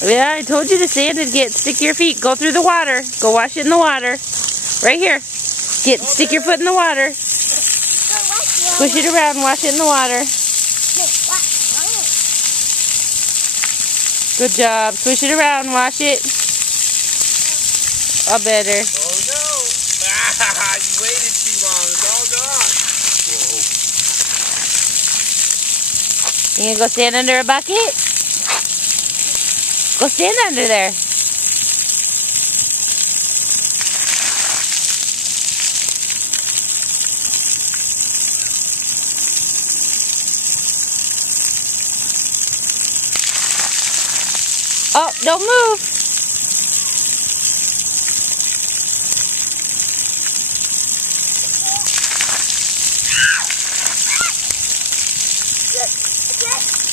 Yeah, I told you the sand would stick your feet. Go through the water. Go wash it in the water. Right here. Stick your foot in the water. Push it around, wash it in the water. Good job. Push it around, wash it. All better. Oh no! You waited too long. It's all gone. Whoa. You gonna go stand under a bucket? Go stand under there. Oh, don't move. Yes.